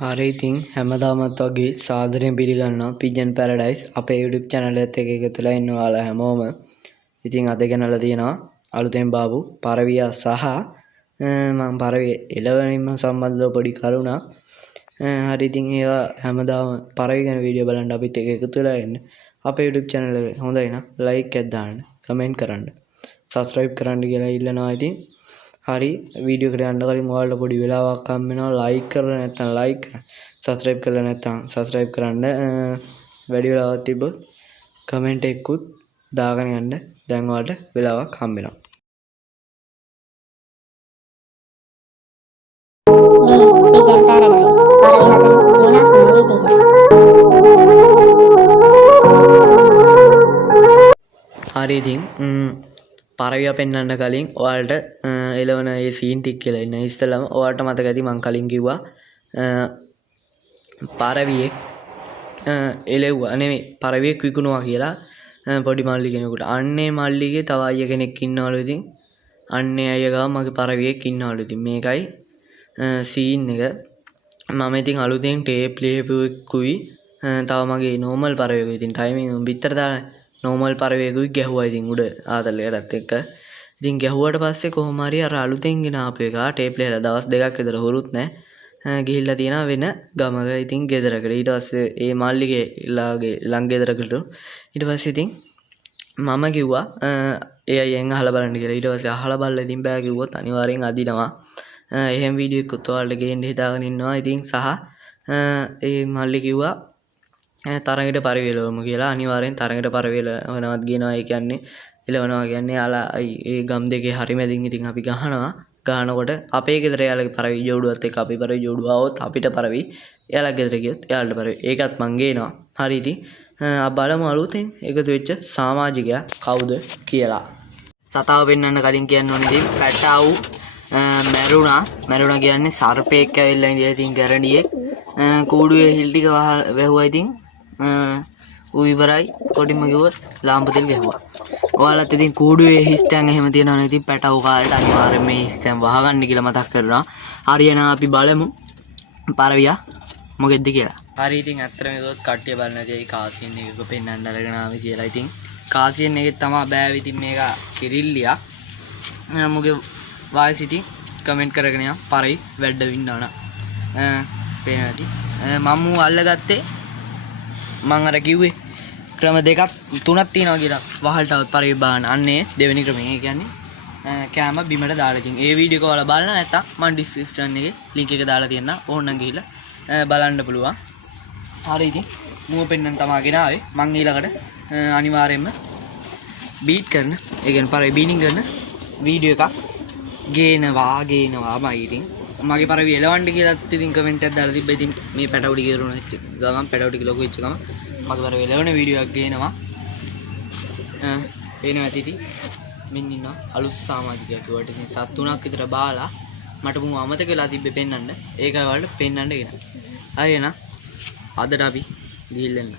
හරි ඉතින් හැමදාමත් වගේ සාදරයෙන් පිළිගන්නවා පිජන් පැරඩයිස් අපේ YouTube channel එකත් එක්ක එකතු වෙලා ඉන්න ඔයාලා හැමෝම. ඉතින් අද ගෙනල්ලා තියෙනවා අලුතෙන් බාපු පරවියා සහ මම පරවිය එළවණින්ම සම්බන්ධව පොඩි කරුණක්. හරි ඉතින් ඒවා හැමදාම පරවි ගැන වීඩියෝ බලන්න අපිත් එක්ක එකතු වෙලා ඉන්න. අපේ YouTube channel එක හොඳයි නම් like එකක් දාන්න, comment කරන්න, subscribe කරන්න කියලා ඉල්ලනවා. ඉතින් හරි වීඩියෝ එකට යන්න කලින් ඔයාලට පොඩි වෙලාවක් හම් වෙනවා. like කරලා නැත්නම් like කරන්න, subscribe කරලා නැත්නම් subscribe කරන්න. වැඩි වෙලාවක් තිබ්බොත් comment එකකුත් දාගෙන යන්න. දැන් ඔයාලට වෙලාවක් හම් වෙනවා. මේ පිජන් පැරඩයිස් පරවි හදන වෙනස් විදිහට. හරි ඉතින් පරවිය පෙන්වන්න කලින් ඔයාලට එළවන ඒ සීන් ටික කියලා ඉන්න. ඉස්සෙල්ලාම ඔයාලට මතක ඇති මම කලින් කිව්වා පරවියෙක් එළෙව්වා නෙමෙයි පරවියෙක් විකුණුවා කියලා පොඩි මල්ලි කෙනෙකුට. අන්නේ මල්ලිගේ තව අයියා කෙනෙක් ඉන්නවලු. ඉතින් අන්නේ අයියා ගාව මගේ පරවියෙක් ඉන්නවලු. ඉතින් මේකයි සීන් එක. මම ඉතින් අලුතෙන් ටේප් ලියපුවෙකුයි තව මගේ නෝමල් පරවියෙකුයි. ඉතින් ටයිමින් බිත්තර දාලා නෝමල් පරවියෙකුයි ගැහුවා. ඉතින් උඩ ආතල්ලයටත් එක්ක. ඉතින් ගැහුවට පස්සේ කොහොම හරි අර අලුතෙන් ගෙන ආපු එක ටේප් ලියලා දවස් දෙකක් විතර හොරුත් නැහැ. ගිහිල්ලා තියෙනවා වෙන ගමක. ඉතින් ගෙදරකට. ඊට පස්සේ ඒ මල්ලිගේ ළඟ ගෙදරකට. ඊට පස්සේ ඉතින් මම කිව්වා ඒ අයියෙන් අහලා බලන්න කියලා. ඊට පස්සේ අහලා බලලා ඉතින් බෑ කිව්වොත් අනිවාර්යෙන් අදිනවා. එහෙම වීඩියෝ එකත් ඔයාලට ගේන්න හිතාගෙන ඉන්නවා. ඉතින් සහ ඒ මල්ලි කිව්වා තරඟට පරිවෙලවමු කියලා. අනිවාර්යෙන් තරඟට පරිවෙලවනවත් කියනවා. ඒ කියන්නේ එලවනවා කියන්නේ යාලා ඒ ගම් දෙකේ හරි මැදින් ඉතින් අපි ගහනවා. ගහනකොට අපේ ගෙදර යාලගේ පරවි ජෝඩුවත් එක්ක අපි පරවි ජෝඩුව આવොත් අපිට පරවි යාලා ගෙදර ගියොත් යාලට පරවි. ඒකත් මං ගේනවා. හරි ඉතින් බලමු අලුතෙන් එකතු වෙච්ච සමාජිකයා කවුද කියලා. සතාව පෙන්වන්න කලින් කියන්න ඕනේ ඉතින් පැටාවු මැරුණා කියන්නේ සර්පෙක් ඇවිල්ලා ඉඳලා ඉතින් ගැරඩියෙක් කූඩුවේ හිල් ටික වැහුවා. ඉතින් ඌ ඉවරයි. කොටින්ම කිව්වොත් ලාම්පතෙල් ගැහුවා. ඔයාලත් ඉතින් කූඩුවේ හිස්තැන් එහෙම තියෙනවනේ. ඉතින් පැටවු කාලේට අනිවාර්යෙන් මේ හිස්තැන් වහගන්න කියලා මතක් කරනවා. හරියනම් අපි බලමු පරවියා මොකෙද්ද කියලා. හරි ඉතින් ඇත්තටම ඒකත් කට්ටිය බලන දේ කාසියන් එකක පෙන්වන්න අරගෙන ආවේ කියලා. ඉතින් කාසියන් එකේ තමයි බෑව. ඉතින් මේක කිරිල්ලියා. මොකේ වයිස් ඉතින් කමෙන්ට් කරගෙන යන්න පරි වැඩ වින්නවන පේනවාති. මම අල්ලගත්තේ මං අර කිව්වේ ක්‍රම දෙකක් තුනක් තියෙනවා කියලා වහල්ටවත් පරි බාන. අන්නේ දෙවෙනි ක්‍රමය. ඒ කියන්නේ කැම බිමට දාලා. ඉතින් ඒ වීඩියෝ එක ඔයාලා බලන්න නැත්නම් මම ඩිස්ක්‍රිප්ෂන් එකේ link එක දාලා තියෙනවා. ඕනනම් ගිහිල්ලා බලන්න පුළුවන්. හරි ඉතින් මුව පෙන්නන්න තමයි ගෙනාවේ. මං ඊළඟට අනිවාර්යයෙන්ම බීට් කරන ඒ කියන්නේ පරි බීනින් කරන වීඩියෝ එකක් ගේනවා මම. ඉතින් මගේ පරවි එලවන්න කියලාත් ඉතින් කමෙන්ට් එකක් දාලා තිබ්බා. ඉතින් මේ පැටවුඩි ගිරුණ ගමන් පැටවුඩි ලොකු වෙච්ච ගමන් මගේ පරවි එලවන වීඩියෝ එකක් ගේනවා. පේනවා ඇති. ඉතින් මෙන්න ඉන්නවා අලුත් සමාජිකයෙක් කිව්වට. ඉතින් සත් තුනක් විතර බාලා මට මුව අමතක වෙලා තිබ්බේ පෙන්නන්න. ඒකයි වලට පෙන්නන්න ගෙන. හරි එහෙනම් අදට අපි ගිහිල්ලා එන්න.